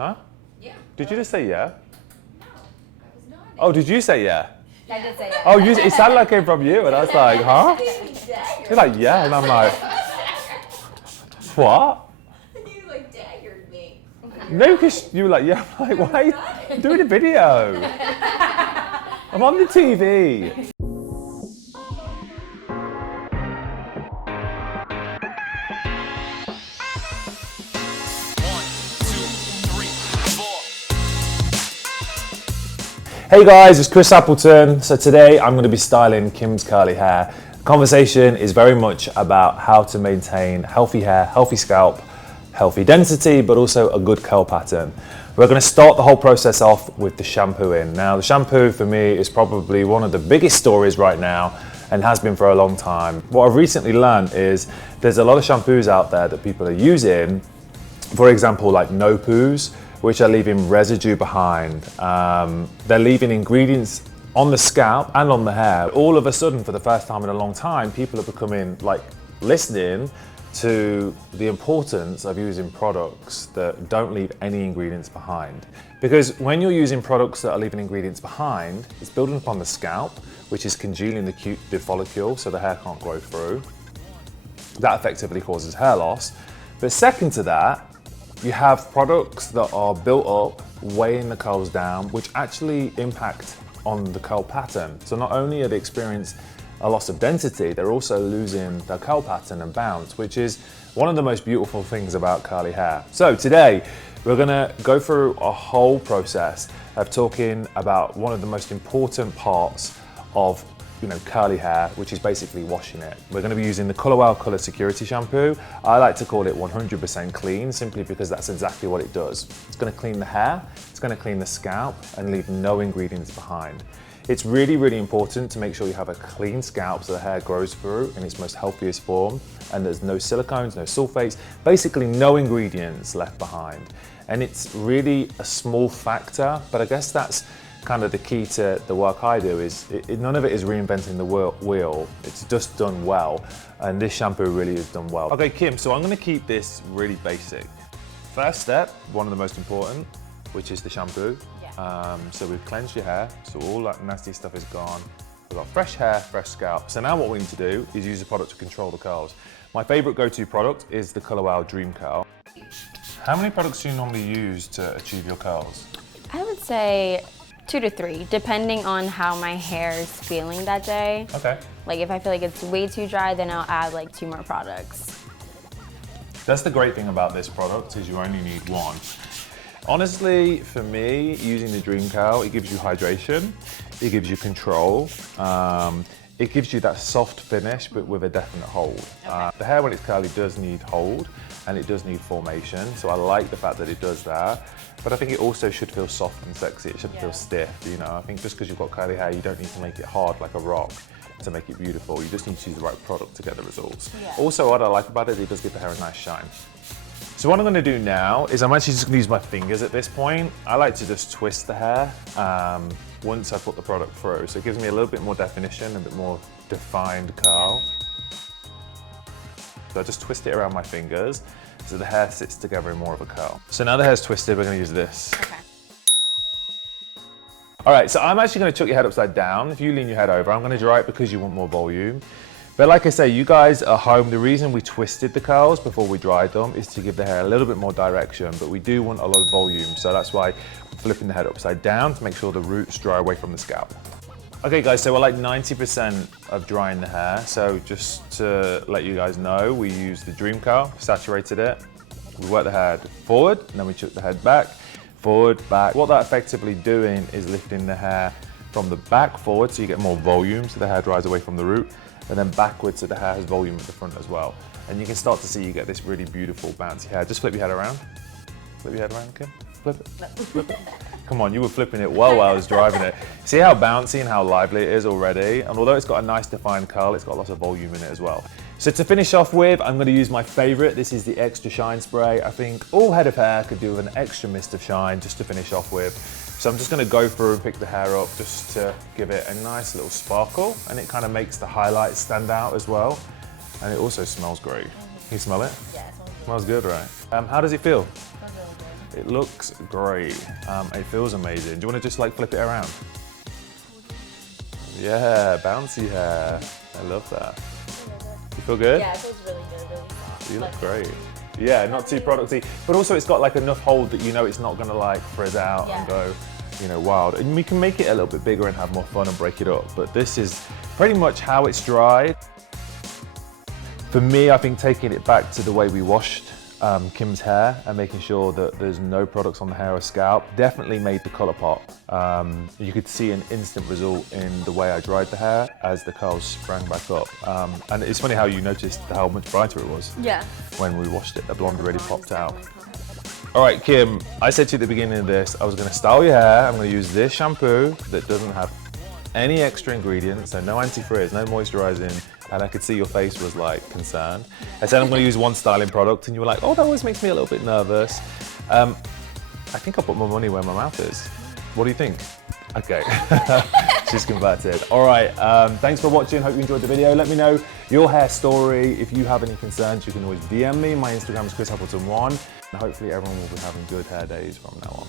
Huh? Yeah. Did you just say yeah? No, I was not. Oh, did you say yeah? I did say yeah. Oh, it sounded like it came from you, and I was like, huh? You're like, yeah, and I'm like, what? You like daggered me. No, because you were like, yeah. I'm like, why? I'm doing a video. I'm on the TV. Hey guys, it's Chris Appleton. So today I'm going to be styling Kim's curly hair. The conversation is very much about how to maintain healthy hair, healthy scalp, healthy density, but also a good curl pattern. We're going to start the whole process off with the shampooing. Now the shampoo for me is probably one of the biggest stories right now and has been for a long time. What I've recently learned is there's a lot of shampoos out there that people are using, for example like no poos, which are leaving residue behind. They're leaving ingredients on the scalp and on the hair. All of a sudden, for the first time in a long time, people are becoming listening to the importance of using products that don't leave any ingredients behind. Because when you're using products that are leaving ingredients behind, it's building upon the scalp, which is congealing the follicle so the hair can't grow through. That effectively causes hair loss. But second to that, you have products that are built up, weighing the curls down, which actually impact on the curl pattern. So not only are they experiencing a loss of density, they're also losing their curl pattern and bounce, which is one of the most beautiful things about curly hair. So today, we're gonna go through a whole process of talking about one of the most important parts of curly hair, which is basically washing it. We're going to be using the Color Color Security Shampoo. I like to call it 100% clean, simply because that's exactly what it does. It's going to clean the hair, it's going to clean the scalp, and leave no ingredients behind. It's really, really important to make sure you have a clean scalp so the hair grows through in its most healthiest form, and there's no silicones, no sulfates, basically no ingredients left behind. And it's really a small factor, but I guess that's kind of the key to the work I do. Is none of it is reinventing the wheel, it's just done well, and this shampoo really is done well. Okay Kim, so I'm going to keep this really basic. First step, one of the most important, which is the shampoo. So we've cleansed your hair, so all that nasty stuff is gone. We've got fresh hair, fresh scalp. So now what we need to do is use a product to control the curls. My favorite go-to product is the Color Dream Curl. How many products do you normally use to achieve your curls? I would say 2 to 3, depending on how my hair is feeling that day. Okay. Like if I feel like it's way too dry, then I'll add like 2 more products. That's the great thing about this product, is you only need one. Honestly, for me, using the Dream Curl, it gives you hydration, it gives you control, it gives you that soft finish, but with a definite hold. Okay. The hair when it's curly does need hold, and it does need formation, so I like the fact that it does that. But I think it also should feel soft and sexy. It shouldn't feel stiff, I think just because you've got curly hair, you don't need to make it hard like a rock to make it beautiful. You just need to use the right product to get the results. Yeah. Also, what I like about it does give the hair a nice shine. So what I'm going to do now is I'm actually just going to use my fingers at this point. I like to just twist the hair once I put the product through. So it gives me a little bit more definition, a bit more defined curl. So I just twist it around my fingers so the hair sits together in more of a curl. So now the hair's twisted, we're going to use this. Okay. All right, so I'm actually going to chuck your head upside down. If you lean your head over, I'm going to dry it because you want more volume. But like I say, you guys at home, the reason we twisted the curls before we dried them is to give the hair a little bit more direction, but we do want a lot of volume, so that's why we're flipping the head upside down to make sure the roots dry away from the scalp. Okay guys, so we're like 90% of drying the hair, so just to let you guys know, we used the Dream Curl, saturated it, we worked the head forward, and then we took the head back, forward, back. What that effectively doing is lifting the hair from the back forward so you get more volume, so the hair dries away from the root, and then backwards so the hair has volume at the front as well. And you can start to see you get this really beautiful bouncy hair. Just flip your head around. Flip your head around, Kim. Flip it. Flip it. Come on, you were flipping it well while I was driving it. See how bouncy and how lively it is already? And although it's got a nice defined curl, it's got lots of volume in it as well. So to finish off with, I'm gonna use my favorite. This is the Extra Shine Spray. I think all head of hair could do with an extra mist of shine just to finish off with. So I'm just going to go through and pick the hair up just to give it a nice little sparkle, and it kind of makes the highlights stand out as well. And it also smells great. Can you smell it? Yeah, it smells good, right? How does it feel? smells really good. It looks great. It feels amazing. Do you want to just like flip it around? Yeah, bouncy hair. I love that. You feel good? Yeah, it feels really good, really soft. You look great. Yeah, not too producty, but also it's got like enough hold that you know it's not gonna like frizz out and go, you know, wild. And we can make it a little bit bigger and have more fun and break it up. But this is pretty much how it's dried. For me, I think taking it back to the way we washed Kim's hair and making sure that there's no products on the hair or scalp definitely made the color pop. You could see an instant result in the way I dried the hair as the curls sprang back up. And it's funny how you noticed how much brighter it was when we washed it. The blonde already popped out. All right, Kim, I said to you at the beginning of this, I was gonna style your hair. I'm gonna use this shampoo that doesn't have any extra ingredients, so no anti-frizz, no moisturizing, and I could see your face was like concerned. I said I'm going to use one styling product, and you were like, oh, that always makes me a little bit nervous. I think I'll put my money where my mouth is. What do you think? Okay, she's converted. All right, thanks for watching. Hope you enjoyed the video. Let me know your hair story. If you have any concerns, you can always DM me. My Instagram is ChrisAppleton1, and hopefully everyone will be having good hair days from now on.